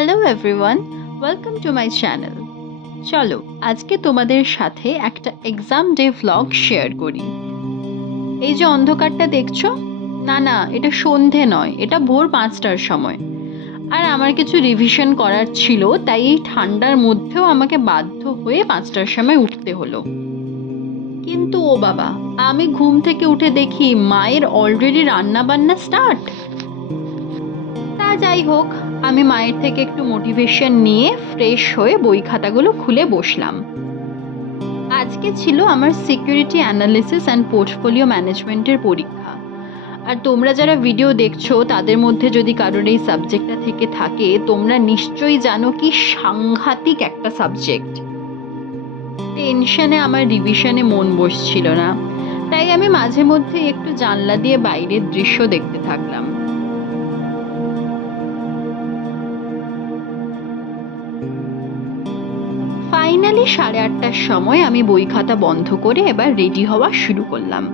Hello everyone, welcome to my channel. চলো আজকে তোমাদের সাথে একটা এক্সাম ডে ভ্লগ শেয়ার করি। এই যে অন্ধকারটা দেখছো, না এটা সন্ধে নয়, এটা ভোর 5টার সময়। আর আমার কিছু রিভিশন করার ছিল, তাই এই ঠান্ডার মধ্যেও আমাকে বাধ্য হয়ে 5টার সময় উঠতে হলো। কিন্তু ও বাবা, আমি ঘুম থেকে উঠে দেখি মায়ের অলরেডি রান্না বান্না স্টার্ট। তা যাই হোক, আমি মায়ের থেকে একটু মোটিভেশন নিয়ে ফ্রেশ হয়ে বই খাতাগুলো খুলে বসলাম। আজকে ছিল আমার সিকিউরিটি অ্যানালিসিস অ্যান্ড পোর্টফোলিও ম্যানেজমেন্টের পরীক্ষা। আর তোমরা যারা ভিডিও দেখছো তাদের মধ্যে যদি কারোর এই সাবজেক্টটা থেকে থাকে, তোমরা নিশ্চয়ই জানো কি সাংঘাতিক একটা সাবজেক্ট। টেনশনে আমার রিভিশনে মন বসছিল না, তাই আমি মাঝে মধ্যে একটু জানলা দিয়ে বাইরের দৃশ্য দেখতে থাকলাম। ফাইনালি 8:30টার সময় আমি বই খাতা বন্ধ করে এবার রেডি হওয়া শুরু করলাম।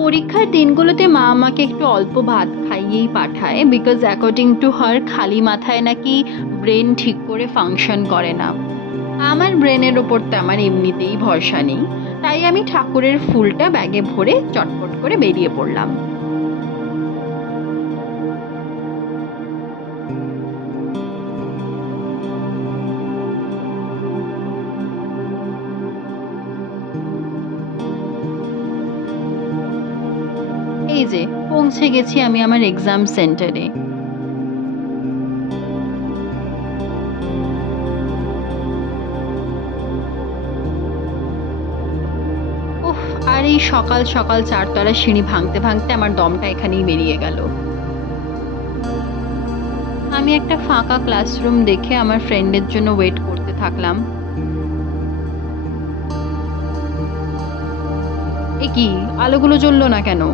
পরীক্ষার দিনগুলোতে মা আমাকে একটু অল্প ভাত খাইয়েই পাঠায়, বিকজ অ্যাকর্ডিং টু হার খালি মাথায় নাকি ব্রেন ঠিক করে ফাংশন করে না। আমার ব্রেনের ওপর তো আমার এমনিতেই ভরসা নেই, তাই আমি ঠাকুরের ফুলটা ব্যাগে ভরে চটপট করে বেরিয়ে পড়লাম। এই যে পৌঁছে গেছি আমি আমার এক্সাম সেন্টারে। উফ, আর এই সকাল সকাল 4তলা সিঁড়ি ভাঙতে ভাঙতে আমার দমটা এখানেই বেরিয়ে গেল। আমি একটা ফাঁকা ক্লাসরুম দেখে আমার ফ্রেন্ডের জন্য ওয়েট করতে থাকলাম। এ কি, আলোগুলো জ্বললো না কেন?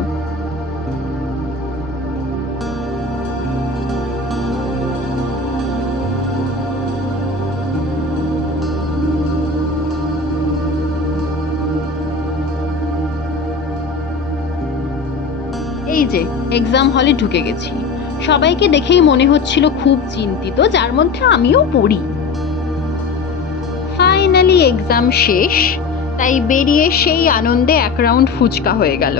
এই যে এক্সাম হলে ঢুকে গেছি। সবাইকে দেখেই মনে হচ্ছিল খুব চিন্তিত, যার মধ্যে আমিও পড়ি। ফাইনালি এক্সাম শেষ, তাই বেরিয়ে সেই আনন্দে এক রাউন্ড ফুচকা হয়ে গেল।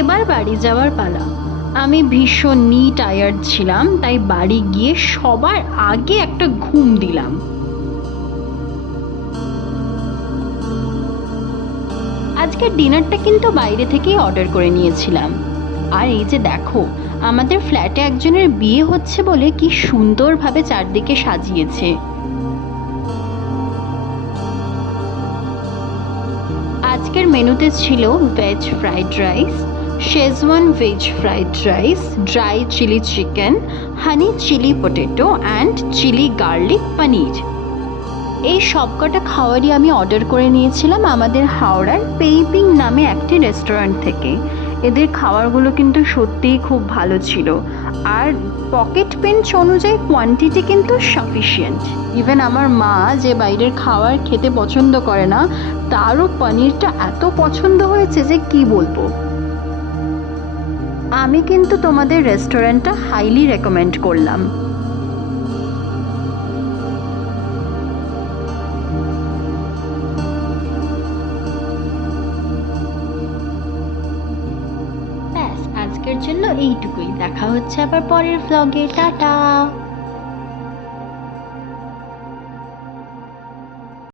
এবার বাড়ি যাওয়ার পালা। আমি ভীষণ টায়ার্ড ছিলাম, তাই বাড়ি গিয়ে সবার আগে একটা ঘুম দিলাম। আজকের ডিনারটা কিন্তু বাইরে থেকেই অর্ডার করে নিয়েছিলাম। আর এই যে দেখো, আমাদের ফ্ল্যাটে একজনের বিয়ে হচ্ছে বলে কি সুন্দরভাবে চারদিকে সাজিয়েছে। আজকের মেনুতে ছিল veg fried rice, schezwan veg fried rice, dry chilli chicken, honey chilli potato and chilli garlic paneer. এই সবকটা খাবারই আমি অর্ডার করে নিয়েছিলাম আমাদের হাওড়ার পেইপিং নামে একটি রেস্টুরেন্ট থেকে। এদের খাবারগুলো কিন্তু সত্যিই খুব ভালো ছিল, আর পকেট পেঞ্চ অনুযায়ী কোয়ান্টিটি কিন্তু সাফিসিয়েন্ট। ইভেন আমার মা, যে বাইরের খাবার খেতে পছন্দ করে না, তারও পনিরটা এত পছন্দ হয়েছে যে কি বলবো। আমি কিন্তু তোমাদের রেস্টুরেন্টটা হাইলি রেকমেন্ড করলাম। ব্যাস, আজকের জন্য এইটুকুই। দেখা হচ্ছে আবার পরের ভ্লগে। টাটা।